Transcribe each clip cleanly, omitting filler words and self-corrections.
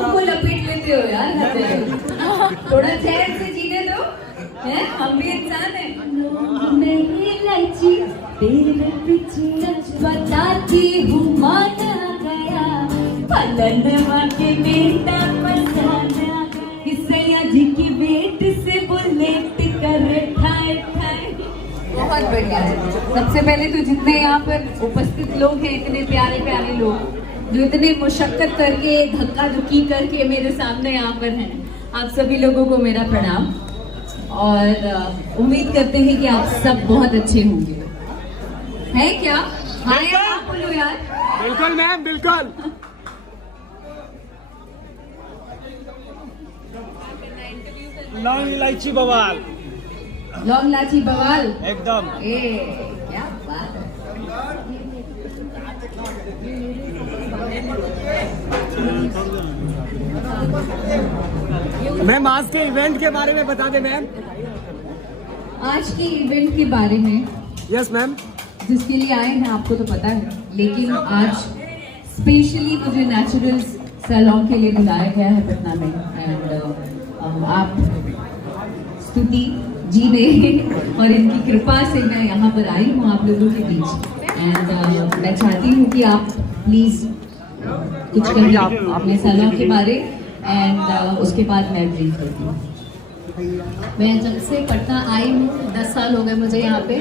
हमको लपेट लेते हो यार, थोड़ा चैन से जीने दो, हैं? हम भी इंसान हैं। मेरी इलायची तेरे पीछे बताती हूँ, माना गया पलनवा के बेटा पसाना, किसैया जी की बेट से बुलेट करे ठाए ठाए। बहुत बढ़िया है। सबसे पहले तो जितने यहाँ पर उपस्थित लोग हैं, इतने प्यारे प्यारे लोग जो इतने मुशक्कत करके धक्का धुक्की करके मेरे सामने यहाँ पर हैं, आप सभी लोगों को मेरा प्रणाम और उम्मीद करते हैं कि आप सब बहुत अच्छे होंगे। है क्या? हाँ या आप बोलो यार। बिल्कुल मैम, बिल्कुल। लौंग इलायची बवाल, लौंग इलायची बवाल एकदम। क्या बात है। मैम आज के इवेंट के बारे में बता दें मैम। आज के इवेंट के बारे में? Yes ma'am. जिसके लिए आए हैं आपको तो पता है, लेकिन आज स्पेशली मुझे नेचुरल्स सैलून के लिए बुलाया गया है पटना में। एंड आप स्तुति जी ने और इनकी कृपा से मैं यहाँ पर आई हूँ आप लोगों के बीच। एंड मैं चाहती हूँ कि आप प्लीज कुछ कहिए अपने सैलून के बारे, एंड उसके बाद मैं ब्रीफ करती हूँ। मैं जब से पटना आई हूँ 10 साल हो गए मुझे यहाँ पे,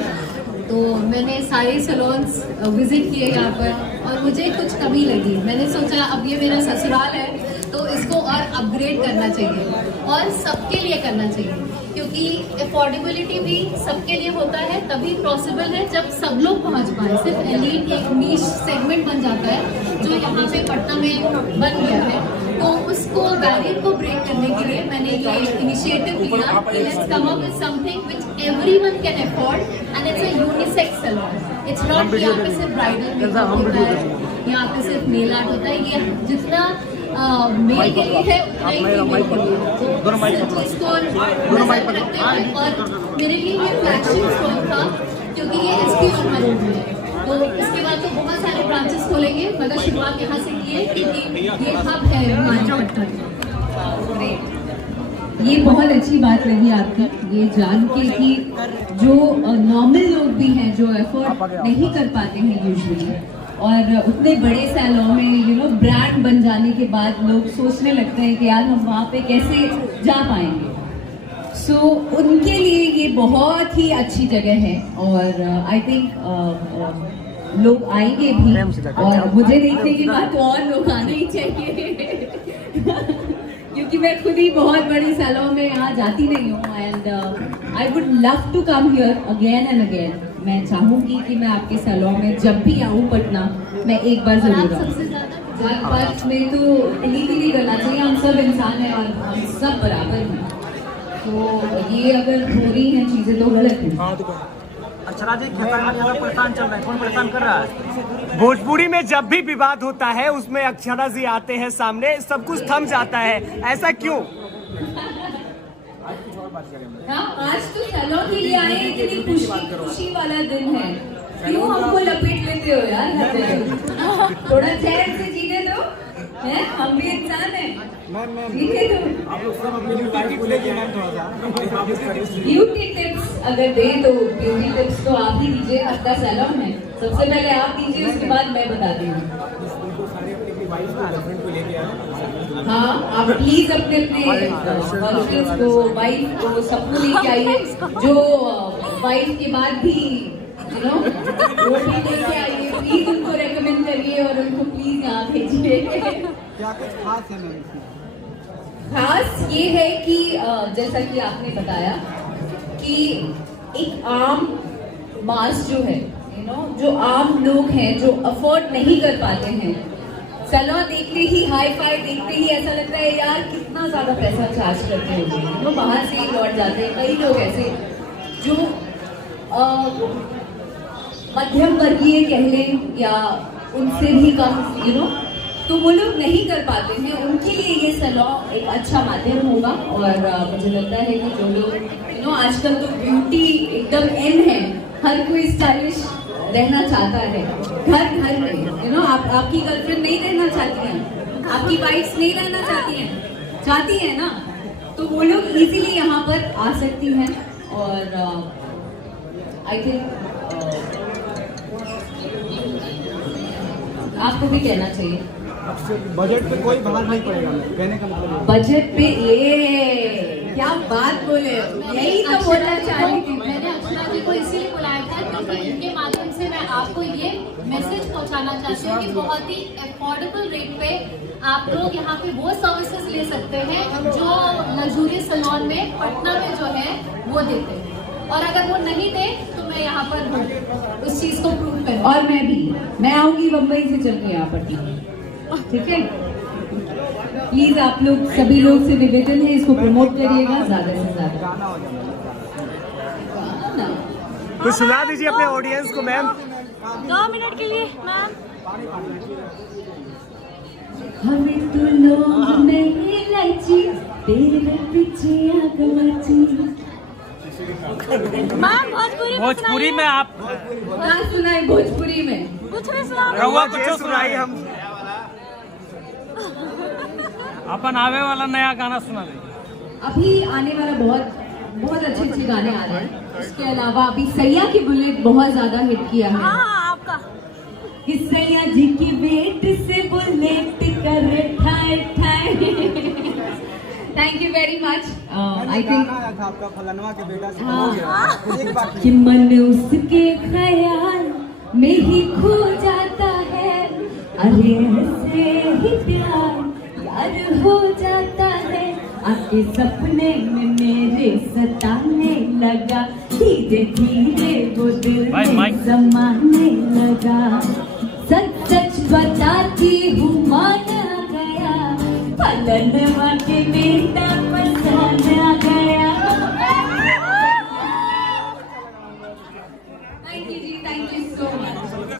तो मैंने सारे सैलून्स विजिट किए यहाँ पर और मुझे कुछ कमी लगी। मैंने सोचा अब ये मेरा ससुराल है तो इसको और अपग्रेड करना चाहिए और सबके लिए करना चाहिए, क्योंकि अफोर्डेबिलिटी भी सबके लिए होता है तभी पॉसिबल है जब सब लोग पहुँच पाए। सिर्फ एलीट एक नीश सेगमेंट बन जाता है जो यहाँ पे पटना में बन गया है, तो उसको बैरियर को ब्रेक करने के लिए मैंने ये इनिशिएटिव लिया कि let's come up with something which everyone can afford and it's a unisex salon. It's not यहाँ पे सिर्फ ब्राइडल मेकअप होता है, यहाँ पे सिर्फ नेल आर्ट होता है। ये जितना मेल के लिए है उतना ही फीमेल के लिए, तो इस चीज को नजर में रखते हुए और मेरे लिए ये फ्लैगशिप स्टोर था क्योंकि ये एसपी वर्मा रोड में है। तो इसके बाद तो बहुत सारे ब्रांचेस खोलेंगे, मगर शुरुआत यहाँ से की है क्योंकि ये हब है हमारे पटना। ये बहुत अच्छी बात लगी आपकी, ये जान के कि जो नॉर्मल लोग भी हैं जो एफर्ट नहीं कर पाते हैं यूजुअली, और उतने बड़े सैलून में ब्रांड बन जाने के बाद लोग सोचने लगते हैं कि यार हम वहाँ पे कैसे जा पाएंगे। सो उनके लिए ये बहुत ही अच्छी जगह है और आई थिंक लोग आएंगे भी, और मुझे देखने के बाद तो और लोग आने ही चाहिए क्योंकि मैं खुद ही बहुत बड़ी सैलून में यहाँ जाती नहीं हूँ। And I would love to come here again and again. मैं चाहूँगी कि मैं आपके सैलून में जब भी आऊँ पटना, मैं एक बार जरूर आऊँ। में तो इलीगली करना चाहिए, हम सब इंसान हैं और हम सब बराबर हैं, तो ये अगर हो रही हैं चीजें तो गलत है। अच्छा जी, परेशान चल रहा है, कौन परेशान कर रहा है? भोजपुरी में जब भी विवाद होता है उसमें अक्षरा जी आते हैं सामने, सब कुछ थम जाता है, ऐसा क्यों? हाँ, आज तो सैलून के लिए आए, इतनी खुशी वाला दिन है, क्यों हमको लपेट लेते हो यार? थोड़ा चैन से जीने दो, हैं? हम भी इंसान हैं। जीने दो। आप लोग सब अपनी ब्यूटी टिप्स लेके आए थोड़ा सा। ब्यूटी टिप्स अगर दे तो ब्यूटी टिप्स तो आप ही दीजिए, आपका सैलून है, सबसे पहले आप दीजिए, उसके बाद मैं बताती हूँ। हाँ, आप प्लीज अपने गर्लफ्रेंड्स को, वाइफ को, सबको लेके आइए, जो वाइफ के बाद भी वो भी लेके आइए, प्लीज उनको रेकमेंड करिए और उनको प्लीज यहाँ भेजिए। क्या कुछ खास है मैम? खास ये है कि जैसा कि आपने बताया कि एक आम मास जो है, जो आम लोग हैं जो अफोर्ड नहीं कर पाते हैं, सैलून देखते ही, हाई फाई देखते ही ऐसा लगता है यार कितना ज्यादा पैसा चार्ज करते होंगे, वो बाहर से ही लौट जाते हैं। कई लोग ऐसे जो मध्यम वर्गीय कह लें या उनसे भी कम तो वो लोग नहीं कर पाते हैं, उनके लिए ये सैलून एक अच्छा माध्यम होगा। और मुझे लगता है कि जो लोग आजकल तो ब्यूटी एकदम इन है, हर कोई स्टाइलिश रहना चाहता है, घर घर में आपकी गर्लफ्रेंड नहीं रहना चाहती है, आपकी वाइफ्स नहीं रहना चाहती हैं ना, तो वो लोग इजीली यहाँ पर आ सकती हैं। और आई थिंक आपको भी कहना चाहिए बजट पे कोई भार नहीं पड़ेगा, कहने का मतलब बजट पे। ये क्या बात बोले, यही तो बोलना चाह रही थी। मैंने अक्षरा जी को इसीलिए बुलाया था क्योंकि इनके माध्यम से मैं आपको ये मैसेज पहुंचाना चाहती हूँ कि बहुत ही अफोर्डेबल रेट पे आप लोग यहाँ पे वो सर्विसेज ले सकते हैं जो लग्जरी सैलून में पटना में जो है वो देते हैं। और अगर वो नहीं दे तो मैं यहाँ पर हूँ उस चीज को प्रूव करूँ। और मैं आऊंगी बम्बई से चल के यहाँ पटना, ठीक है। प्लीज आप लोग सभी लोग से निवेदन है, इसको प्रमोट करिएगा ज्यादा से ज्यादा। कुछ सुना दीजिए अपने ऑडियंस को मैम। 2 मिनट के लिए मैम। हमें तो लोग नहीं लाची, तेरे पीछे आग मची। मैम भोजपुरी में आप क्या सुनाए भोजपुरी में? कुछ भी सुना। रहुआ कुछ सुनाई, हम अपन आवे वाला नया गाना सुना देंगे। अभी आने वाला बहुत अच्छे गाने आ रहे हैं। उसके अलावा अभी सैया की बुलेट बहुत ज्यादा हिट किया है। हाँ आपका कि सैया जी की बेट से बुलेट कर ठाए ठाए। Thank you very much. I think आपका फलनवा के बेटा से हो गया एक बात कि मन उसके ख्याल में ही खो जाता है। अरे ऐसे ही प्यार यार हो जाता है, आपके सपने में मेरे सताने लगा, धीरे धीरे वो दिल में समाने लगा। सच सच बताती हूँ माना गया, फलनवा के बेटा पसंद आ गया। थैंक यू जी, थैंक यू सो मच।